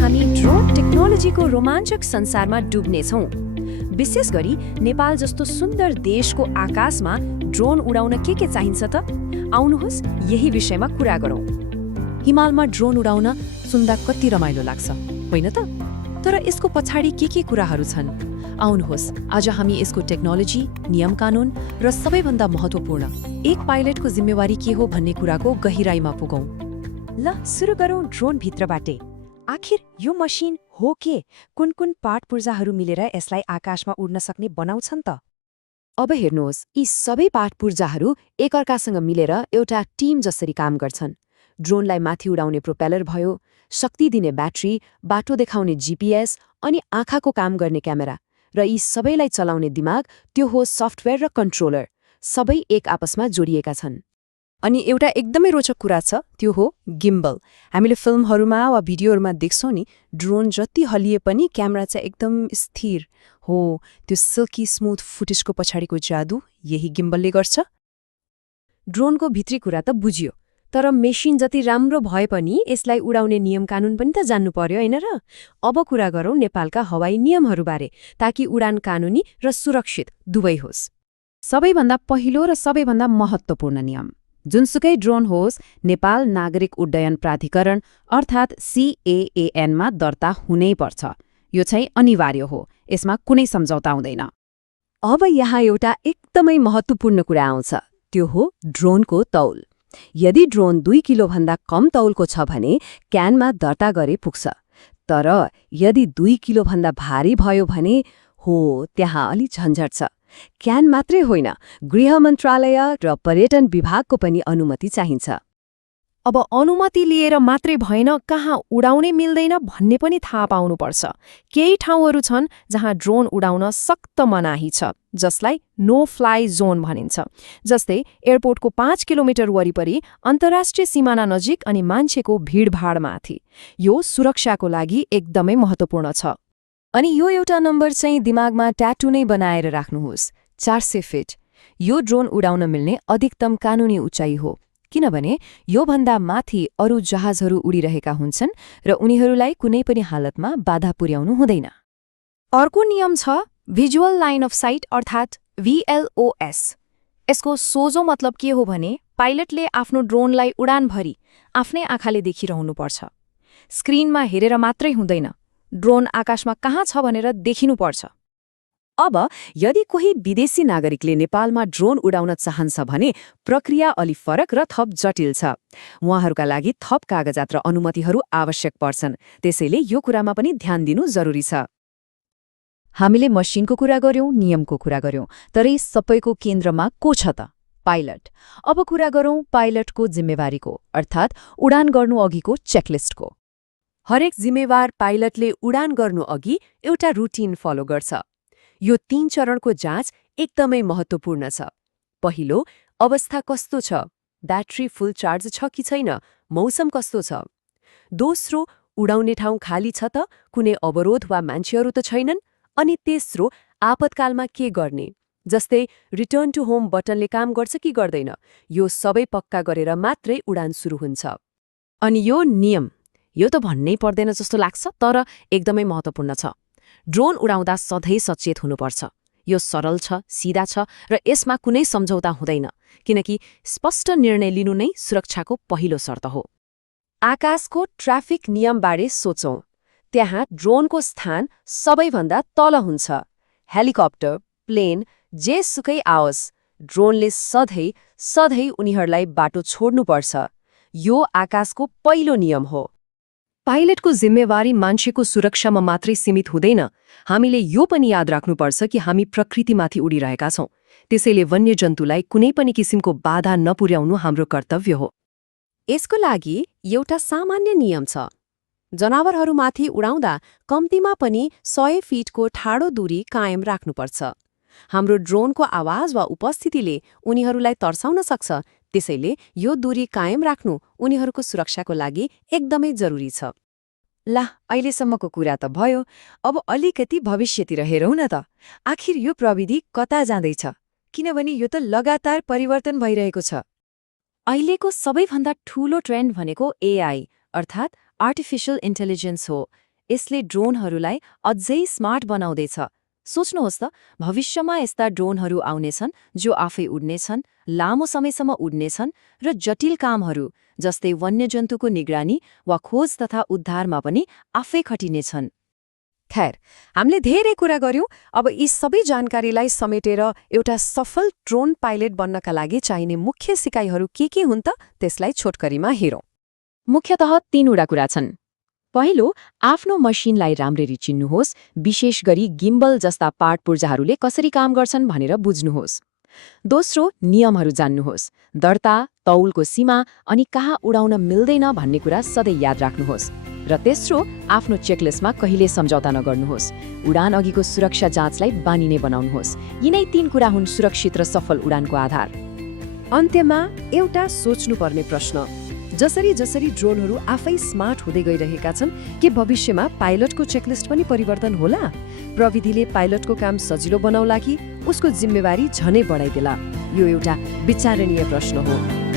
हामी ड्रोन टेक्नोलोजीको रोमाञ्चक संसारमा डुब्नेछौँ। विशेष गरी नेपाल जस्तो सुन्दर देशको आकाशमा ड्रोन उडाउन के चाहिन्छ त? आउनुहोस् यही विषयमा कुरा गरौँ। हिमालमा ड्रोन उडाउन सुन्दा कति रमाइलो लाग्छ, होइन त? तर यसको पछाडि के कुराहरू छन्? आउनुहोस् आज हामी यसको टेक्नोलोजी, नियम कानुन र सबैभन्दा महत्त्वपूर्ण एक पाइलटको जिम्मेवारी के हो भन्ने कुराको गहिराईमा पुगौँ। ल सुरु गरौँ ड्रोन भित्रबाटै। आखिर यो मसिन हो के? कुन पार्ट पुर्जाहरू मिलेर यसलाई आकाशमा उड्न सक्ने बनाउँछन् त? अब हेर्नुहोस्, यी सबै पार्ट पुर्जाहरू एकअर्कासँग मिलेर एउटा टिम जसरी काम गर्छन्। ड्रोनलाई माथि उडाउने प्रोपेलर भयो, शक्ति दिने ब्याट्री, बाटो देखाउने जीपीएस अनि आँखाको काम गर्ने क्यामेरा र यी सबैलाई चलाउने दिमाग, त्यो हो सफ्टवेयर र कन्ट्रोलर। सबै एक आपसमा जोडिएका छन्। अनि एउटा एकदमै रोचक कुरा छ, त्यो हो गिम्बल। हामीले फिल्महरूमा वा भिडियोहरूमा देख्छौँ नि, ड्रोन जति हल्लिए पनि क्यामेरा चाहिँ एकदम स्थिर हो। त्यो सिल्की स्मुथ फुटेजको पछाडिको जादु यही गिम्बलले गर्छ। ड्रोनको भित्री कुरा त बुझियो, तर मेसिन जति राम्रो भए पनि यसलाई उडाउने नियम कानुन पनि त जान्नु पर्यो, होइन र? अब कुरा गरौँ नेपालका हवाई नियमहरूबारे, ताकि उडान कानुनी र सुरक्षित दुवै होस्। सबैभन्दा पहिलो र सबैभन्दा महत्त्वपूर्ण नियम, जुनसुकै ड्रोन होस्, नेपाल नागरिक उड्डयन प्राधिकरण अर्थात् CAAN दर्ता हुनै पर्छ। यो चाहिँ अनिवार्य हो, यसमा कुनै सम्झौता हुँदैन। अब यहाँ एउटा एकदमै महत्त्वपूर्ण कुरा आउँछ, त्यो हो ड्रोनको तौल। यदि ड्रोन 2 किलोभन्दा कम तौलको छ भने क्यानमा दर्ता गरे पुग्छ। तर यदि 2 किलोभन्दा भारी भयो भने त्यहाँ अलि झन्झट छ। क्यान मात्रै होइन, गृह मन्त्रालय र पर्यटन विभागको पनि अनुमति चाहिन्छ। अब अनुमति लिएर मात्रै भएन, कहाँ उडाउनै मिल्दैन भन्ने पनि थाहा पाउनुपर्छ। केही ठाउँहरू छन् जहाँ ड्रोन उडाउन सख्त मनाही छ, जसलाई नो फ्लाइ जोन भनिन्छ। जस्तै एयरपोर्टको 5 किलोमिटर वरिपरि, अन्तर्राष्ट्रिय सिमाना नजिक अनि मान्छेको भिडभाडमाथि। यो सुरक्षाको लागि एकदमै महत्त्वपूर्ण छ। अनि यो एउटा नम्बर चाहिँ दिमागमा ट्याटु नै बनाएर राख्नुहोस्, 400 फिट। यो ड्रोन उडाउन मिल्ने अधिकतम कानुनी उचाइ हो, किनभने योभन्दा माथि अरू जहाजहरू उडिरहेका हुन्छन् र उनीहरूलाई कुनै पनि हालतमा बाधा पुर्याउनु हुँदैन। अर्को नियम छ भिजुअल लाइन अफ साइट अर्थात् VLOS। यसको सोझो मतलब के हो भने पाइलटले आफ्नो ड्रोनलाई उडानभरि आफ्नै आँखाले देखिरहनुपर्छ। स्क्रिनमा हेरेर मात्रै हुँदैन, ड्रोन आकाशमा कहाँ छ भनेर देखिनुपर्छ। अब यदि कोही विदेशी नागरिकले नेपालमा ड्रोन उडाउन चाहन्छ भने प्रक्रिया अलि फरक र थप जटिल छ। उहाँहरूका लागि थप कागजात र अनुमतिहरू आवश्यक पर्छन्। त्यसैले यो कुरामा पनि ध्यान दिनु जरुरी छ। हामीले मसिनको कुरा गर्यौं, नियमको कुरा गर्यौं, तर यी सबैको केन्द्रमा को छ त? पाइलट। अब कुरा गरौं पाइलटको जिम्मेवारीको, अर्थात् उडान गर्नु अघिको चेकलिस्टको। हरेक जिम्मेवार पाइलटले उडान गर्नु अघि एउटा रुटिन फलो गर्छ। यो 3 चरणको जाँच एकदमै महत्त्वपूर्ण छ। पहिलो, अवस्था कस्तो छ? ब्याट्री फुल चार्ज छ कि छैन? मौसम कस्तो छ? दोस्रो, उडाउने ठाउँ खाली छ त? कुनै अवरोध वा मान्छेहरू त छैनन्? अनि तेस्रो, आपतकालमा के गर्ने? जस्तै रिटर्न टु होम बटनले काम गर्छ कि गर्दैन? यो सबै पक्का गरेर मात्रै उडान सुरु हुन्छ। अनि यो नियम, यो त भन्नै पर्दैन जस्तो लाग्छ, तर एकदमै महत्त्वपूर्ण छ। ड्रोन उडाउँदा सधैँ सचेत हुनुपर्छ। यो सरल छ, सिधा छ र यसमा कुनै सम्झौता हुँदैन, किनकि स्पष्ट निर्णय लिनु नै सुरक्षाको पहिलो शर्त हो। आकाशको ट्राफिक नियमबारे सोचौं। त्यहाँ ड्रोनको स्थान सबैभन्दा तल हुन्छ। हेलिकप्टर, प्लेन, जेसुकै आओस्, ड्रोनले सधैँ उनीहरूलाई बाटो छोड्नुपर्छ। यो आकाशको पहिलो नियम हो। पाइलटको जिम्मेवारी मान्छेको सुरक्षामा मात्रै सीमित हुँदैन। हामीले यो पनि याद राख्नुपर्छ कि हामी प्रकृतिमाथि उडिरहेका छौं। त्यसैले वन्यजन्तुलाई कुनै पनि किसिमको बाधा नपुर्याउनु हाम्रो कर्तव्य हो। यसको लागि एउटा सामान्य नियम छ। जनावरहरूमाथि उडाउँदा कम्तीमा पनि 100 फिटको ठाडो दूरी कायम राख्नुपर्छ। हाम्रो ड्रोनको आवाज वा उपस्थितिले उनीहरूलाई तर्साउन सक्छ, त्यसैले यो दूरी कायम राख्नु उनीहरूको सुरक्षाको लागि एकदमै जरुरी छ। ला, अहिलेसम्मको कुरा त भयो, अब अलिकति भविष्यतिर हेरौँ न त। आखिर यो प्रविधि कता जाँदैछ? किनभने यो त लगातार परिवर्तन भइरहेको छ। अहिलेको सबैभन्दा ठूलो ट्रेन्ड भनेको AI अर्थात् आर्टिफिशियल इन्टेलिजेन्स हो। यसले ड्रोनहरूलाई अझै स्मार्ट बनाउँदैछ। सोच्नुहोस् त, भविष्यमा यस्ता ड्रोनहरू आउनेछन् जो आफै उड्नेछन्, लामो समयसम्म उड्नेछन् र जटिल कामहरू जस्तै वन्यजन्तुको निगरानी वा खोज तथा उद्धारमा पनि आफै खटिनेछन्। खैर, हामीले धेरै कुरा गर्यौं। अब यी सबै जानकारीलाई समेटेर एउटा सफल ड्रोन पाइलट बन्नका लागि चाहिने मुख्य सिकाइहरू के हुन् त, त्यसलाई छोटकरीमा हेरौं। मुख्यतः 3वटा कुरा छन्। पहिलो, आफ्नो मसिनलाई राम्ररी चिन्नुहोस्, विशेष गरी गिम्बल जस्ता पार्ट पूर्जाहरूले कसरी काम गर्छन् भनेर बुझ्नुहोस्। दोस्रो, नियमहरू जान्नुहोस्, दर्ता, तौलको सीमा अनि कहाँ उडाउन मिल्दैन भन्ने कुरा सधैँ याद राख्नुहोस्। र तेस्रो, आफ्नो चेकलिस्टमा कहिले सम्झौता नगर्नुहोस्। उडान अघिको सुरक्षा जाँचलाई बानी नै बनाउनुहोस्। यिनै 3 कुरा हुन् सुरक्षित र सफल उडानको आधार। अन्त्यमा एउटा सोच्नुपर्ने प्रश्न, जसरी ड्रोनहरू आफै स्मार्ट हुँदै गइरहेका छन्, के भविष्यमा पाइलटको चेकलिस्ट पनि परिवर्तन होला? प्रविधिले पाइलटको काम सजिलो बनाउला कि उसको जिम्मेवारी झनै बढाइदेला? यो एउटा विचारणीय प्रश्न हो।